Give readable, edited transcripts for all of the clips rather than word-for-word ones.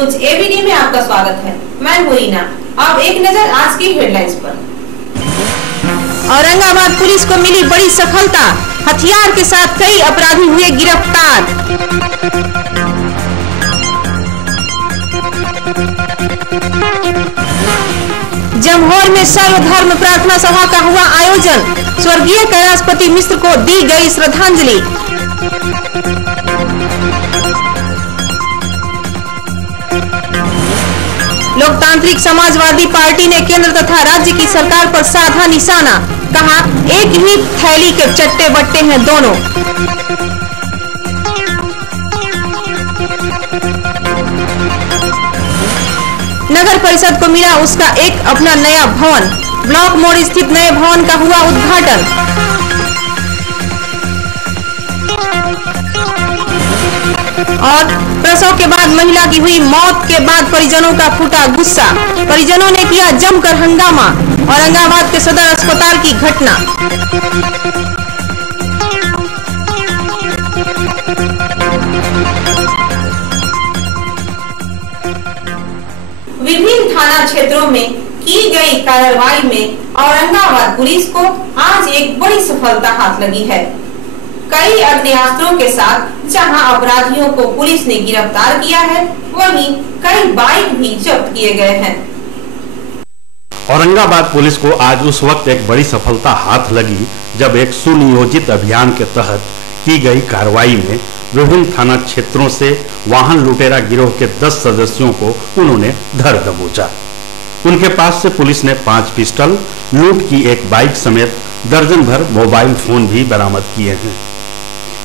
News ABD में आपका स्वागत है। मैं हूं रीना। अब एक नजर आज की हेडलाइंस पर। औरंगाबाद पुलिस को मिली बड़ी सफलता, हथियार के साथ कई अपराधी हुए गिरफ्तार। जमहोर में सर्वधर्म प्रार्थना सभा का हुआ आयोजन, स्वर्गीय कैलाशपति मिश्र को दी गई श्रद्धांजलि। लोकतांत्रिक समाजवादी पार्टी ने केंद्र तथा राज्य की सरकार पर साधा निशाना, कहा एक ही थैली के चट्टे बट्टे हैं दोनों। नगर परिषद को मिला उसका एक अपना नया भवन, ब्लॉक मोड़ स्थित नए भवन का हुआ उद्घाटन। और प्रसव के बाद महिला की हुई मौत के बाद परिजनों का फूटा गुस्सा, परिजनों ने किया जमकर हंगामा। औरंगाबाद के सदर अस्पताल की घटना। विभिन्न थाना क्षेत्रों में की गई कार्रवाई में औरंगाबाद पुलिस को आज एक बड़ी सफलता हाथ लगी है। कई अग्नेयास्त्रों के साथ जहां अपराधियों को पुलिस ने गिरफ्तार किया है, वहीं कई बाइक भी जब्त किए गए हैं। औरंगाबाद पुलिस को आज उस वक्त एक बड़ी सफलता हाथ लगी जब एक सुनियोजित अभियान के तहत की गई कार्रवाई में विभिन्न थाना क्षेत्रों से वाहन लुटेरा गिरोह के 10 सदस्यों को उन्होंने धर दबोचा। उनके पास से पुलिस ने 5 पिस्टल, लूट की एक बाइक समेत दर्जन भर मोबाइल फोन भी बरामद किए हैं।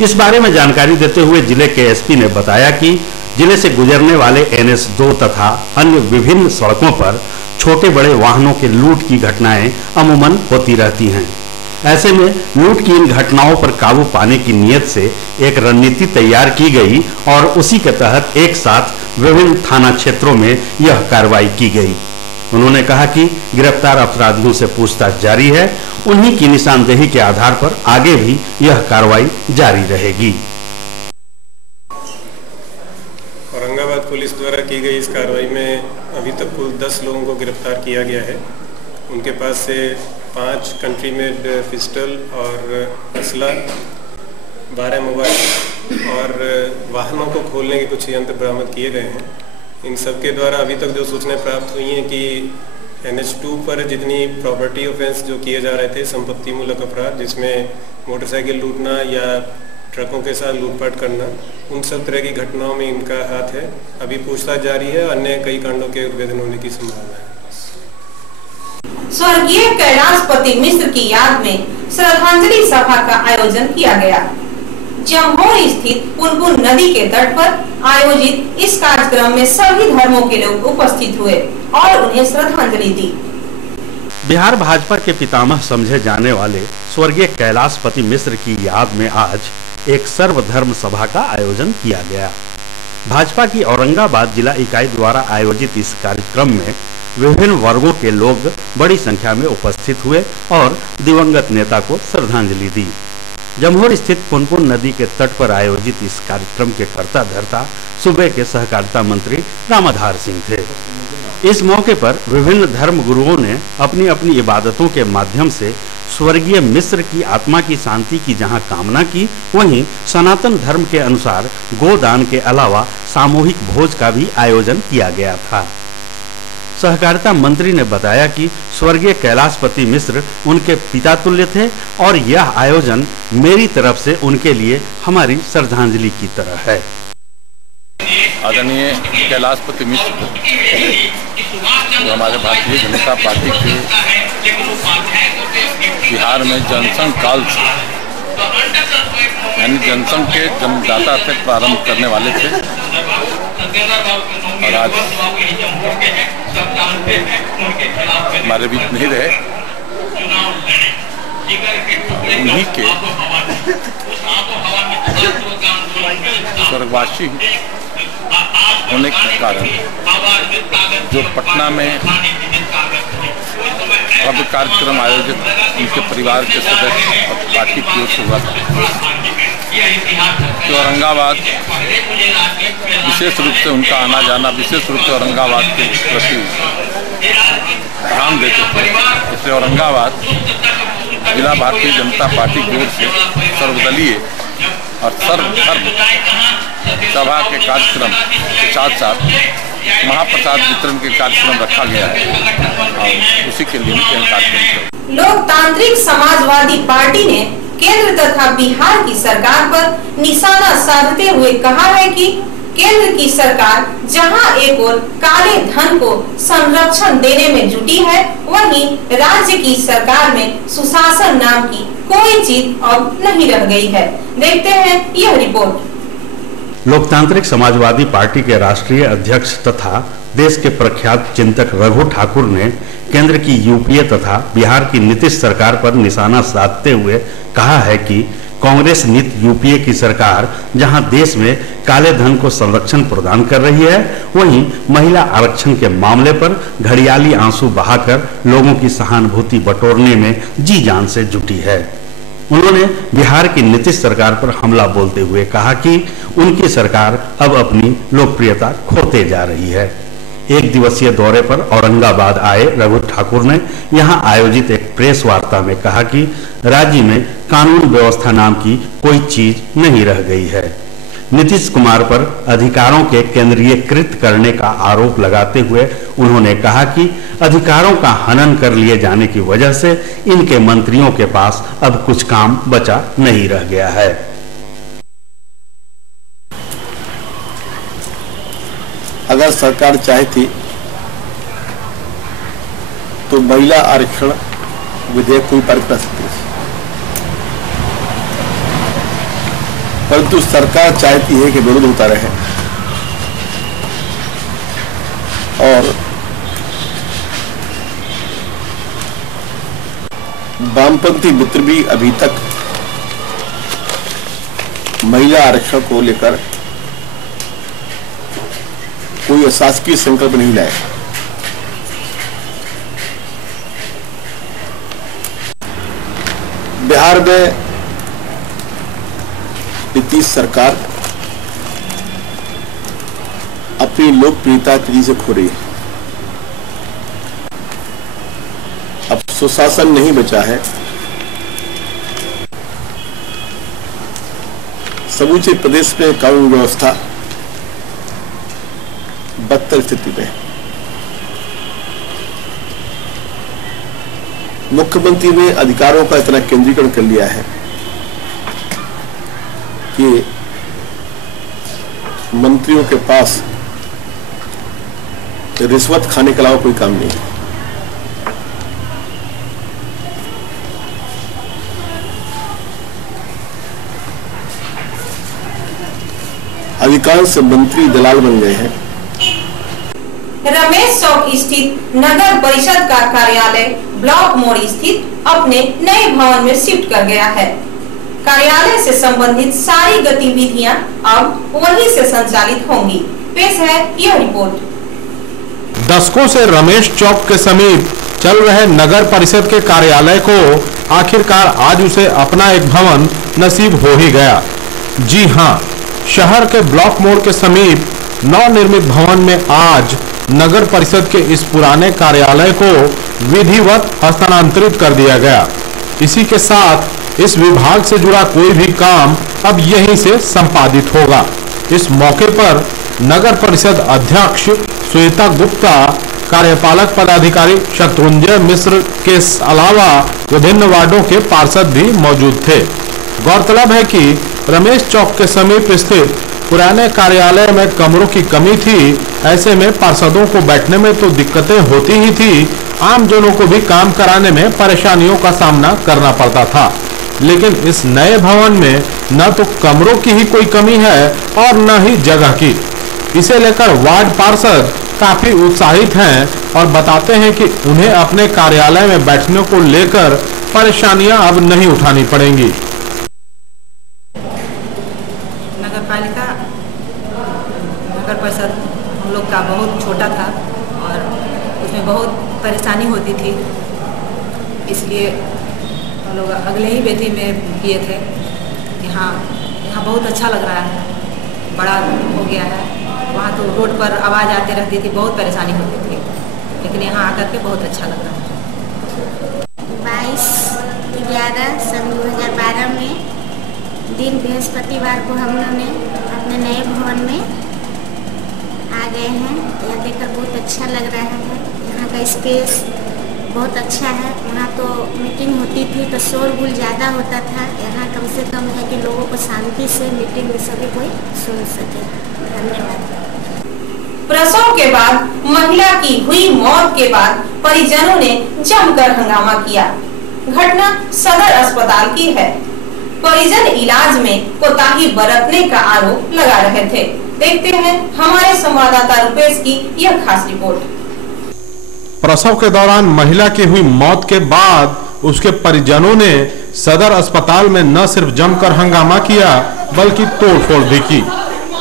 इस बारे में जानकारी देते हुए जिले के एसपी ने बताया कि जिले से गुजरने वाले NH 2 तथा अन्य विभिन्न सड़कों पर छोटे बड़े वाहनों के लूट की घटनाएं अमूमन होती रहती हैं। ऐसे में लूट की इन घटनाओं पर काबू पाने की नियत से एक रणनीति तैयार की गई और उसी के तहत एक साथ विभिन्न थाना क्षेत्रों में यह कार्रवाई की गई। उन्होंने कहा कि गिरफ्तार अपराधियों से पूछताछ जारी है, उन्हीं की निशानदेही के आधार पर आगे भी यह कार्रवाई जारी रहेगी। औरंगाबाद पुलिस द्वारा की गई इस कार्रवाई में अभी तक कुल 10 लोगों को गिरफ्तार किया गया है। उनके पास से 5 कंट्री मेड पिस्टल और असला, 12 मोबाइल और वाहनों को खोलने के कुछ यंत्र बरामद किए गए हैं। इन सब के द्वारा अभी तक जो सूचनाएं प्राप्त हुई हैं कि NH 2 पर जितनी प्रॉपर्टी ऑफेंस जो किए जा रहे थे, संपत्ति मूलक अपराध जिसमें मोटरसाइकिल लूटना या ट्रकों के साथ लूटपाट करना, उन सब तरह की घटनाओं में इनका हाथ है। अभी पूछताछ जारी है, अन्य कई कांडों के उद्भेदन होने की संभावना है। स्वर्गीय कैलाशपति मिश्र की याद में श्रद्धांजलि सभा का आयोजन किया गया। जमहोर स्थित पुनपुन नदी के तट पर आयोजित इस कार्यक्रम में सभी धर्मों के लोग उपस्थित हुए और उन्हें श्रद्धांजलि दी। बिहार भाजपा के पितामह समझे जाने वाले स्वर्गीय कैलाशपति मिश्र की याद में आज एक सर्वधर्म सभा का आयोजन किया गया। भाजपा की औरंगाबाद जिला इकाई द्वारा आयोजित इस कार्यक्रम में विभिन्न वर्गों के लोग बड़ी संख्या में उपस्थित हुए और दिवंगत नेता को श्रद्धांजलि दी। जमहोर स्थित पुनपुन नदी के तट पर आयोजित इस कार्यक्रम के कर्ता धर्ता सूबे के सहकारिता मंत्री रामाधार सिंह थे। इस मौके पर विभिन्न धर्म गुरुओं ने अपनी अपनी इबादतों के माध्यम से स्वर्गीय मिश्र की आत्मा की शांति की जहां कामना की, वहीं सनातन धर्म के अनुसार गोदान के अलावा सामूहिक भोज का भी आयोजन किया गया था। सहकारिता मंत्री ने बताया कि स्वर्गीय कैलाशपति मिश्र उनके पिता तुल्य थे और यह आयोजन मेरी तरफ से उनके लिए हमारी श्रद्धांजलि की तरह है। आदरणीय कैलाशपति मिश्र जो हमारे भारतीय जनता पार्टी के बिहार में जनसंघ काल से यानी जनसंघ के जन्मदाता से प्रारंभ करने वाले थे और आज हमारे बीच नहीं रहे। उन्हीं के स्वर्गवासी होने के कारण जो पटना में भव्य कार्यक्रम आयोजित उनके परिवार के सदस्य और पार्टी की ओर से हुआ था, कि औरंगाबाद विशेष रूप से उनका आना जाना विशेष रूप से औरंगाबाद के प्रति ध्यान देते थे। इसलिए औरंगाबाद जिला भारतीय जनता पार्टी की ओर से सर्वदलीय और सर्वधर्म सभा के कार्यक्रम के साथ साथ महाप्रसाद वितरण के कार्यक्रम रखा गया है और उसी के लिए कार्यक्रम। लोकतांत्रिक समाजवादी पार्टी ने केंद्र तथा बिहार की सरकार पर निशाना साधते हुए कहा है कि केंद्र की सरकार जहां एक ओर काले धन को संरक्षण देने में जुटी है, वहीं राज्य की सरकार में सुशासन नाम की कोई चीज अब नहीं रह गई है। देखते हैं यह रिपोर्ट। लोकतांत्रिक समाजवादी पार्टी के राष्ट्रीय अध्यक्ष तथा देश के प्रख्यात चिंतक रघु ठाकुर ने केंद्र की यूपीए तथा बिहार की नीतीश सरकार पर निशाना साधते हुए कहा है कि कांग्रेस नीति यूपीए की सरकार जहां देश में काले धन को संरक्षण प्रदान कर रही है, वहीं महिला आरक्षण के मामले पर घड़ियाली आंसू बहाकर लोगों की सहानुभूति बटोरने में जी जान से जुटी है। उन्होंने बिहार की नीतीश सरकार पर हमला बोलते हुए कहा कि उनकी सरकार अब अपनी लोकप्रियता खोते जा रही है। एक दिवसीय दौरे पर औरंगाबाद आए रघु ठाकुर ने यहां आयोजित एक प्रेस वार्ता में कहा कि राज्य में कानून व्यवस्था नाम की कोई चीज नहीं रह गई है। नीतीश कुमार पर अधिकारों के केंद्रीयकृत करने का आरोप लगाते हुए उन्होंने कहा कि अधिकारों का हनन कर लिए जाने की वजह से इनके मंत्रियों के पास अब कुछ काम बचा नहीं रह गया है। अगर सरकार चाहती तो महिला आरक्षण विधेयक कोई पारित कर सकती है, परंतु सरकार चाहती है कि विरोध होता रहे और वामपंथी मित्र भी अभी तक महिला आरक्षण को लेकर कोई अशासकीय संकल्प नहीं लाए। बिहार में नीतीश सरकार अपनी लोकप्रियता तेजी से खो रही है। अब सुशासन नहीं बचा है। समूचे प्रदेश में कानून व्यवस्था बदतर स्थिति में। मुख्यमंत्री ने अधिकारों का इतना केंद्रीकरण कर लिया है कि मंत्रियों के पास रिश्वत खाने के अलावा कोई काम नहीं है। अधिकांश मंत्री दलाल बन गए हैं। रमेश चौक स्थित नगर परिषद का कार्यालय ब्लॉक मोड़ स्थित अपने नए भवन में शिफ्ट कर गया है। कार्यालय से संबंधित सारी गतिविधियां अब वहीं से संचालित होंगी। पेश है यह रिपोर्ट। दशकों से रमेश चौक के समीप चल रहे नगर परिषद के कार्यालय को आखिरकार आज उसे अपना एक भवन नसीब हो ही गया। जी हां, शहर के ब्लॉक मोड़ के समीप नवनिर्मित भवन में आज नगर परिषद के इस पुराने कार्यालय को विधिवत हस्तांतरित कर दिया गया। इसी के साथ इस विभाग से जुड़ा कोई भी काम अब यहीं से संपादित होगा। इस मौके पर नगर परिषद अध्यक्ष श्वेता गुप्ता, कार्यपालक पदाधिकारी शत्रुंजय मिश्र के अलावा विभिन्न वार्डों के पार्षद भी मौजूद थे। गौरतलब है कि रमेश चौक के समीप स्थित पुराने कार्यालय में कमरों की कमी थी। ऐसे में पार्षदों को बैठने में तो दिक्कतें होती ही थी, आमजनों को भी काम कराने में परेशानियों का सामना करना पड़ता था। लेकिन इस नए भवन में न तो कमरों की ही कोई कमी है और न ही जगह की। इसे लेकर वार्ड पार्षद काफी उत्साहित हैं और बताते हैं कि उन्हें अपने कार्यालय में बैठने को लेकर परेशानियां अब नहीं उठानी पड़ेंगी। नगर परिषद हम लोग का बहुत छोटा था और उसमें बहुत परेशानी होती थी, इसलिए हम लोग अगले ही बेटी में किए थे कि हाँ यहाँ बहुत अच्छा लग रहा है, बड़ा हो गया है। वहाँ तो रोड पर आवाज़ आती रहती थी, बहुत परेशानी होती थी, लेकिन यहाँ आकर के बहुत अच्छा लग रहा है। 22/11/2012 में दिन बृहस्पतिवार को हम लोगों ने अपने नए भवन में आ गए हैं। यह देखकर बहुत अच्छा लग रहा है। यहाँ का स्पेस बहुत अच्छा है। वहाँ तो मीटिंग होती थी तो शोरगुल ज़्यादा होता था, यहाँ कम से कम है कि लोगों को शांति से मीटिंग में सभी कोई सुन सके। धन्यवाद। प्रसव के बाद महिला की हुई मौत के बाद परिजनों ने जमकर हंगामा किया। घटना सदर अस्पताल की है। परिजन इलाज में कोताही बरतने का आरोप लगा रहे थे। देखते हैं हमारे संवाददाता रुपेश की यह खास रिपोर्ट। प्रसव के दौरान महिला की हुई मौत के बाद उसके परिजनों ने सदर अस्पताल में न सिर्फ जमकर हंगामा किया बल्कि तोड़फोड़ भी की।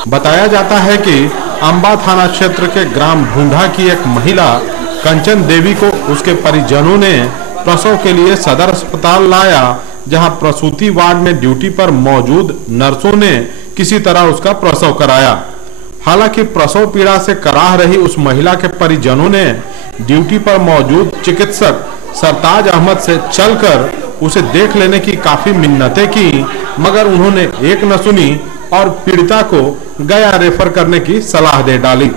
बताया जाता है कि अंबा थाना क्षेत्र के ग्राम ढूंढा की एक महिला कंचन देवी को उसके परिजनों ने प्रसव के लिए सदर अस्पताल लाया, जहां प्रसूति वार्ड में ड्यूटी पर मौजूद नर्सों ने किसी तरह उसका प्रसव कराया। हालांकि प्रसव पीड़ा से कराह रही उस महिला के परिजनों ने ड्यूटी पर मौजूद चिकित्सक सरताज अहमद से चलकर उसे देख लेने की काफी मिन्नतें की, मगर उन्होंने एक न सुनी और पीड़िता को गया रेफर करने की सलाह दे डाली।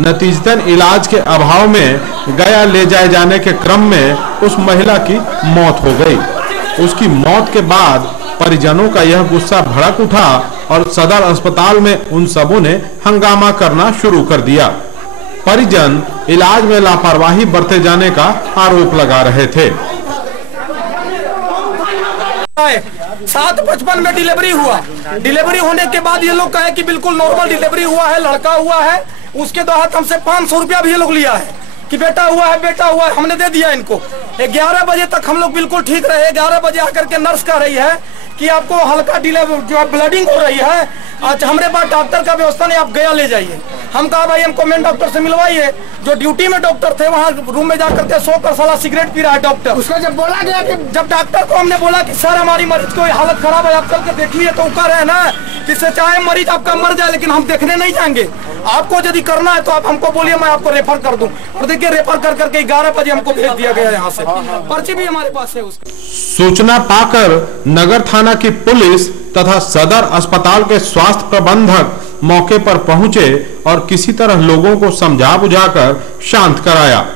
नतीजतन इलाज के अभाव में गया ले जाए जाने के क्रम में उस महिला की मौत हो गई। उसकी मौत के बाद परिजनों का यह गुस्सा भड़क उठा और सदर अस्पताल में उन सबों ने हंगामा करना शुरू कर दिया। परिजन इलाज में लापरवाही बरते जाने का आरोप लगा रहे थे। 7:55 में डिलीवरी हुआ। डिलीवरी होने के बाद ये लोग कहे कि बिल्कुल नॉर्मल डिलीवरी हुआ है, लड़का हुआ है। उसके बाद हमसे 500 रुपया भी ये लोग लिया है कि बेटा हुआ है, बेटा हुआ है। हमने दे दिया इनको। 11 बजे तक हम लोग बिल्कुल ठीक रहे। 11 बजे आकर के नर्स कह रही है कि आपको हल्का ब्लडिंग हो रही है, आज हमारे पास डॉक्टर का व्यवस्था नहीं, आप गया ले जाइए। हम कहा भाई हमको मेन डॉक्टर से मिलवाइए। जो ड्यूटी में डॉक्टर थे वहाँ रूम में जाकर के सोकर साला सिगरेट पी रहा है डॉक्टर। उसको जब बोला गया कि जब डॉक्टर को हमने बोला कि सर हमारी मरीज को हालत खराब है, आप चल के देखिए, तो कह रहे हैं ना कि चाहे मरीज आपका मर जाए लेकिन हम देखने नहीं जाएंगे। आपको यदि करना है तो आप हमको बोलिए, मैं आपको रेफर कर दूं। और देखिए रेफर कर करके 11 बजे हमको भेज दिया गया यहाँ से। पर्ची भी हमारे पास है उसका। सूचना पाकर नगर थाना की पुलिस तथा सदर अस्पताल के स्वास्थ्य प्रबंधक मौके पर पहुंचे और किसी तरह लोगों को समझा बुझाकर शांत कराया।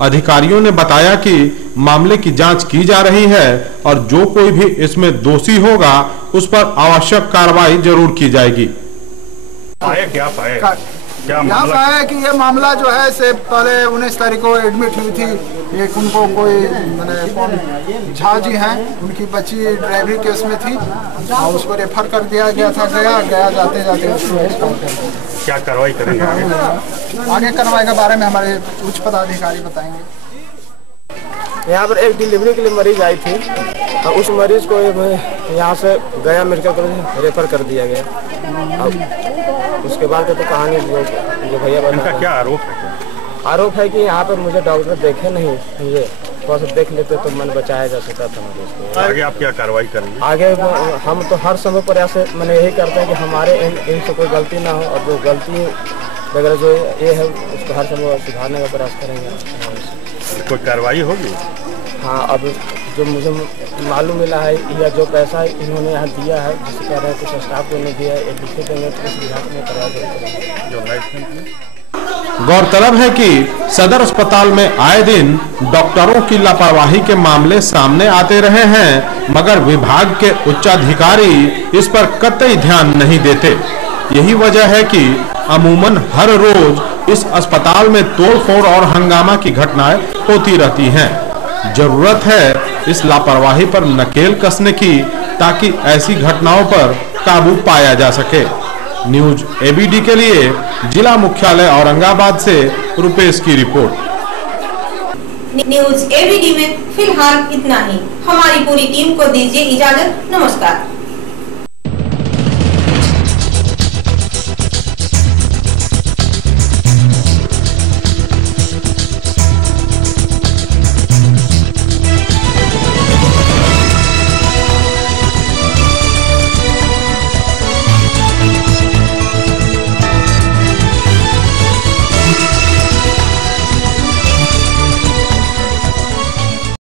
अधिकारियों ने बताया कि मामले की जांच की जा रही है और जो कोई भी इसमें दोषी होगा उस पर आवश्यक कार्रवाई जरूर की जाएगी। यहाँ पाया कि ये मामला जो है से पहले 19 तारीख को एडमिट हुई थी। एक उनको कोई झा जी हैं, उनकी बच्ची ड्राइवरी केस में थी और उसको रेफर कर दिया गया था। गया जाते जाते क्या कार्रवाई करेंगे आगे कार्रवाई के बारे में हमारे उच्च पदाधिकारी बताएंगे। यहाँ पर एक डिलीवरी के लिए मरीज आई थी और उस मरीज को यहाँ से गया मेडिकल कॉलेज रेफर कर दिया गया। अब उसके बाद तो कहानी जो भैया बता, क्या आरोप है? आरोप है कि यहाँ पर मुझे डॉक्टर देखे नहीं, ये थोड़ा सा देख लेते तो मन बचाया जा सकता था मरीज को। आगे आप क्या कार्रवाई करेंगे? आगे हम तो हर समय प्रयास मैंने यही करते हैं कि हमारे इनसे कोई गलती ना हो और जो गलती वगैरह जो ये है उसको हर समय सुधारने का प्रयास करेंगे। कोई कार्रवाई होगी? हाँ, अब जो मुझे मालूम मिला है या जो पैसा इन्होंने यहाँ दिया है, जिसे कह रहे हैं कुछ स्टाफ को नहीं दिया है, एक दूसरे देंगे तो उस विभाग में करवा देंगे। गौरतलब है कि सदर अस्पताल में आए दिन डॉक्टरों की लापरवाही के मामले सामने आते रहे हैं, मगर विभाग के उच्चाधिकारी इस पर कतई ध्यान नहीं देते। यही वजह है कि अमूमन हर रोज इस अस्पताल में तोड़फोड़ और हंगामा की घटनाएं होती रहती हैं। जरूरत है इस लापरवाही पर नकेल कसने की ताकि ऐसी घटनाओं पर काबू पाया जा सके। न्यूज एबीडी के लिए जिला मुख्यालय औरंगाबाद से रुपेश की रिपोर्ट। न्यूज एबीडी में फिलहाल इतना ही। हमारी पूरी टीम को दीजिए इजाजत। नमस्कार।